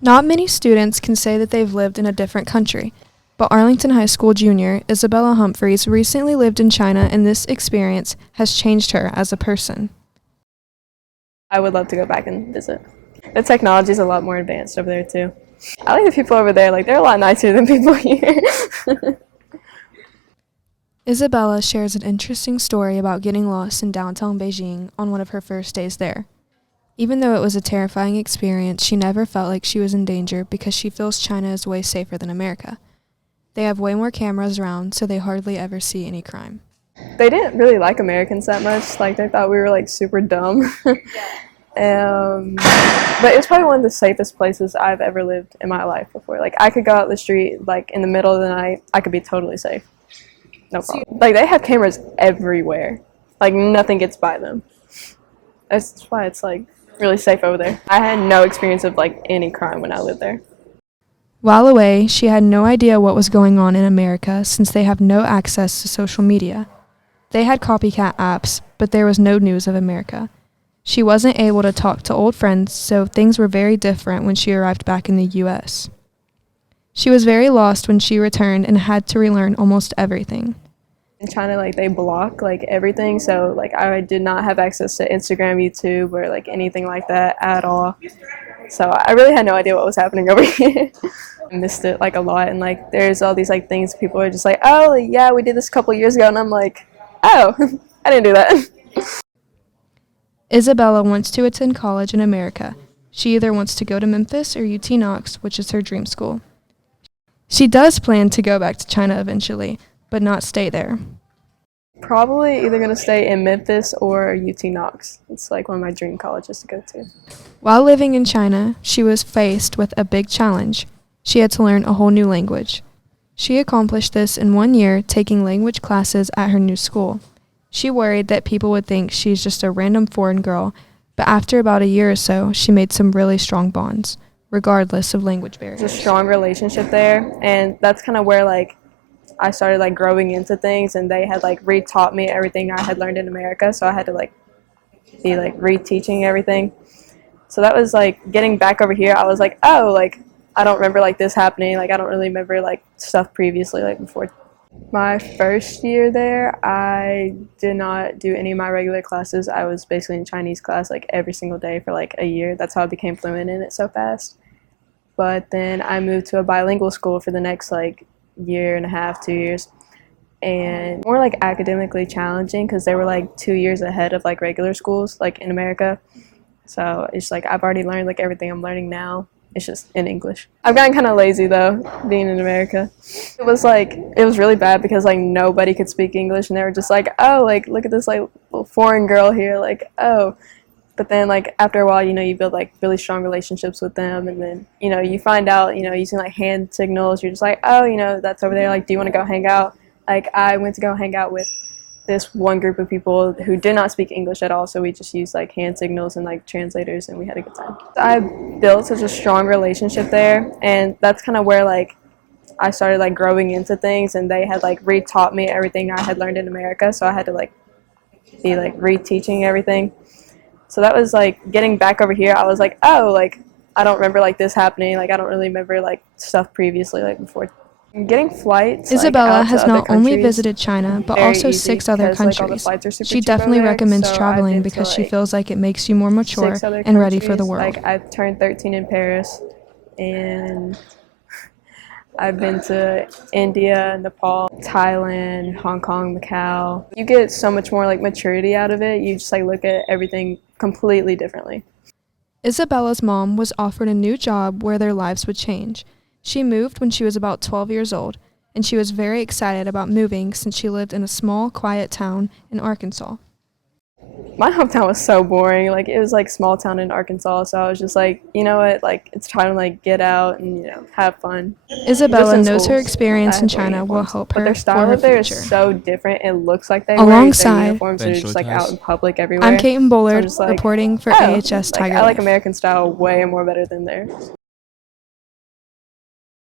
Not many students can say that they've lived in a different country, but Arlington High School junior Isabella Humphries recently lived in China, and this experience has changed her as a person. I would love to go back and visit. The technology is a lot more advanced over there too. I like the people over there, they're a lot nicer than people here. Isabella shares an interesting story about getting lost in downtown Beijing on one of her first days there. Even though it was a terrifying experience, she never felt like she was in danger because she feels China is way safer than America. They have way more cameras around, so they hardly ever see any crime. They didn't really like Americans that much. They thought we were super dumb. But it's probably one of the safest places I've ever lived in my life before. I could go out the street in the middle of the night. I could be totally safe. No problem. They have cameras everywhere. Nothing gets by them. That's why it's really safe over there. I had no experience of any crime when I lived there. While away, she had no idea what was going on in America since they have no access to social media. They had copycat apps, but there was no news of America. She wasn't able to talk to old friends, so things were very different when she arrived back in the U.S. She was very lost when she returned and had to relearn almost everything. In China, they block everything, so I did not have access to Instagram, YouTube, or anything like that at all. So I really had no idea what was happening over here. I missed it a lot, and there's all these things people are just oh yeah, we did this a couple years ago, and I'm oh, I didn't do that. Isabella wants to attend college in America. She either wants to go to Memphis or UT Knox, which is her dream school. She does plan to go back to China eventually, but not stay there. Probably either going to stay in Memphis or UT Knox. It's one of my dream colleges to go to. While living in China, she was faced with a big challenge. She had to learn a whole new language. She accomplished this in 1 year, taking language classes at her new school. She worried that people would think she's just a random foreign girl, but after about a year or so, she made some really strong bonds, regardless of language barriers. There's a strong relationship there, and that's kind of where I started growing into things, and they had re-taught me everything I had learned in America, so I had to be reteaching everything. So that was getting back over here. I was oh, I don't remember this happening. I don't really remember stuff previously before. My first year there, I did not do any of my regular classes. I was basically in Chinese class every single day for a year. That's how I became fluent in it so fast. But then I moved to a bilingual school for the next year and a half, 2 years, and more academically challenging because they were 2 years ahead of regular schools in America. So it's I've already learned everything I'm learning now. It's just in English. I've gotten kind of lazy though, being in America. It was really bad because nobody could speak English, and they were just oh, look at this little foreign girl here, oh. But then after a while, you build really strong relationships with them, and then you find out using hand signals, you're just oh, that's over there, do you want to go hang out? I went to go hang out with this one group of people who did not speak English at all, so we just used hand signals and translators, and we had a good time. I built such a strong relationship there, and that's kind of where I started growing into things, and they had re-taught me everything I had learned in America, so I had to be reteaching everything. So that was getting back over here. I was oh, I don't remember this happening. I don't really remember stuff previously before. Getting flights. Isabella has not only countries, visited China, but also 6 other countries. She definitely recommends traveling because she feels it makes you more mature and ready for the world. I turned 13 in Paris, and I've been to India, Nepal, Thailand, Hong Kong, Macau. You get so much more maturity out of it. You just look at everything completely differently. Isabella's mom was offered a new job where their lives would change. She moved when she was about 12 years old, and she was very excited about moving since she lived in a small, quiet town in Arkansas. My hometown was so boring. It was small town in Arkansas, so I was just you know what, it's time to get out and have fun. Isabella knows her experience in China will help her but their style of there is future. so different. It looks like they Alongside, wear their uniforms are just out in public everywhere. I'm Kaityn Bullard, so reporting for AHS Tiger I like Life. American style way more better than theirs.